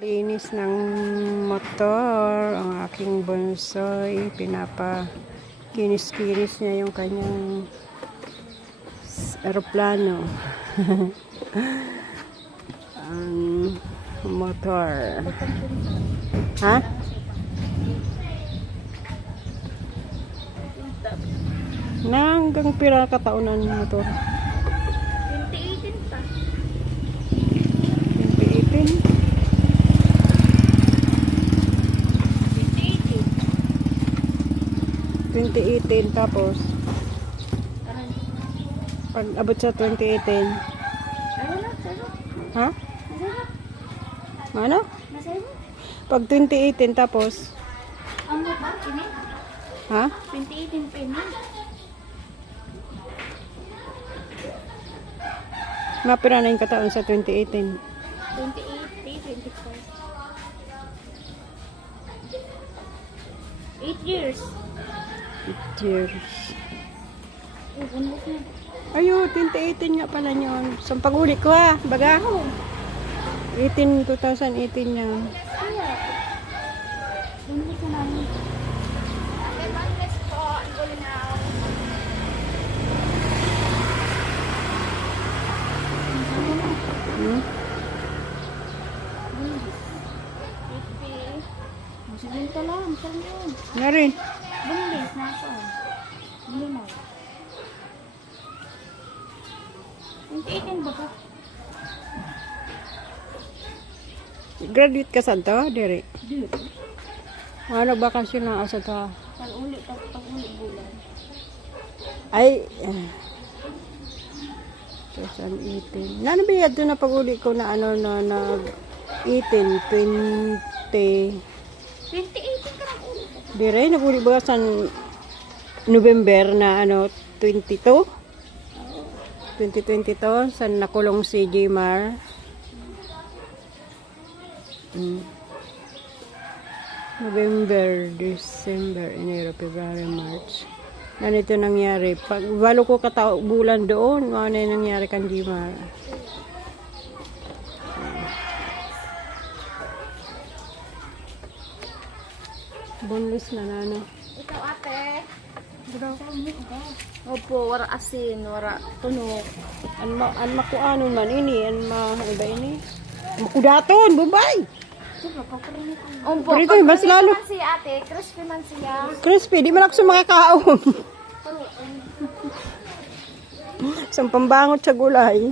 Linis ng motor ang aking bonsoy. Kinis-kinis niya yung kanyang eroplano. Ang motor. Ha? Hanggang pira kataunan ng motor. 2018 pa. 2018. 2018 tapos pag abot sa 2018 ha? Ano? Pag 2018 tapos Ang mo ba? Ini? ha? 2018 pa ini? Mapira na yung kataon sa 2018 28, 24. 8 years. 8 years Bunlis na. ayo 2018 nga pala yun sa pag-uli ko ha baga 2018 na Kaya. Bunlis na namin. Okay, bunlis po. Ang gulo na ako. hmm? Bunlis. 50. Masabihin ka lang. Saan yun? nga rin Bunlis na ako. Hindi na. 2018 ba ka? graduate ka sa to? Diri Hindi. nagbakasyon na asa ta Pag-uli bulan. ay 2018 nano ba yun na pag-uli ko na ano na nag 18, 20 2018 ka nag-uli. dire nag-uli ba sa November na ano 2022 sa nakulong si Jmar November, December, Enero, February, March. Ganito nangyari. Pag walo ko bulan doon, ano yung nangyari kan Jmar. Boneless na ano. Ikaw ate. Opo, wara asin, wara tunog. An makuano man ini, ano ba ini? Makudaton, bubay! Opo, Pero ito, mas lalo. man siya ate, crispy man siya. Crispy, di man ako sa makakaon. Sa pambangot sa gulay.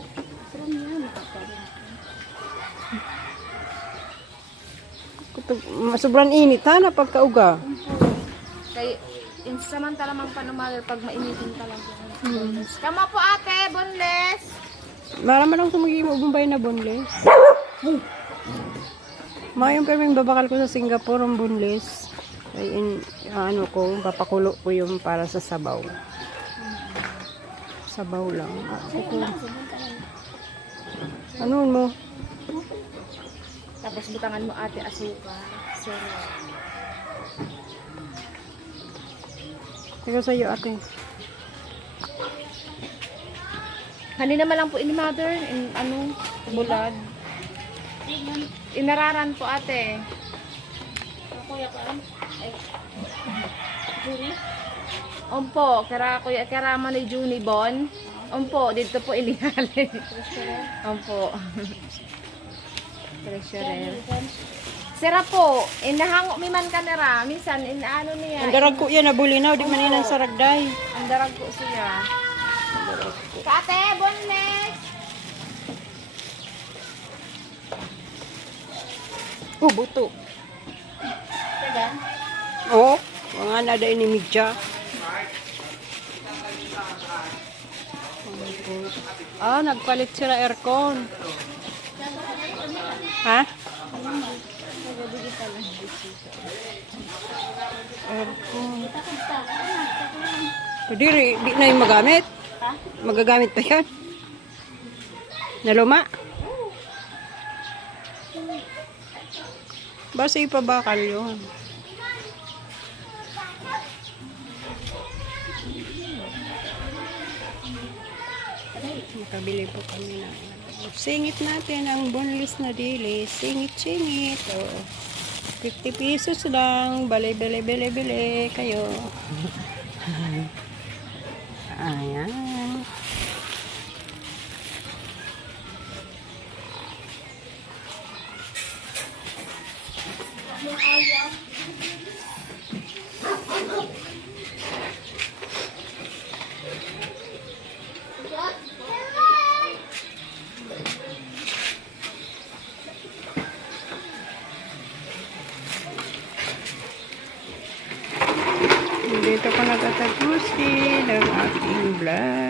Sobrang init ha na pagkauga. Kay samantala mang panumal pag mainitin talaga. Kama po ate, boneless. Marama lang sumagi mo bumbay na boneless. Mayroon kaming babakal ko sa Singapore ang boneless. Ay ano ko, papakulo ko yung para sa sabaw. Sabaw lang. Ano mo? Tapos butangan mo ate asukar, syrup. Ikaw sa'yo ate. Kanina man lang po ini mother, ano, bulad. Inararan po ate. Kuya ka? Ay. Juni? Ompo, kara man ni Juni Bon. Ompo, dito po ilihali. Ompo. Treasurer. Sira po, inahango mi man kanera. Minsan, inaano niya. Ang darag ko yan, nabulinaw, di man yan sa ragday. Ang darag po siya. Kate, boneless! Buto. Tagan? Oo, mga nada ini midya. Nagpalit sila aircon. Ha? Aircon. Pwede di na yung magamit. Magagamit pa yan. Naluma. Basta ipabakal yun. Nakabili po kami na Singit natin ang boneless na dili. Singit-singit. Oh. 50 pesos lang. Bili kayo. Ayan. Dito ko natatapos ang aking vlog.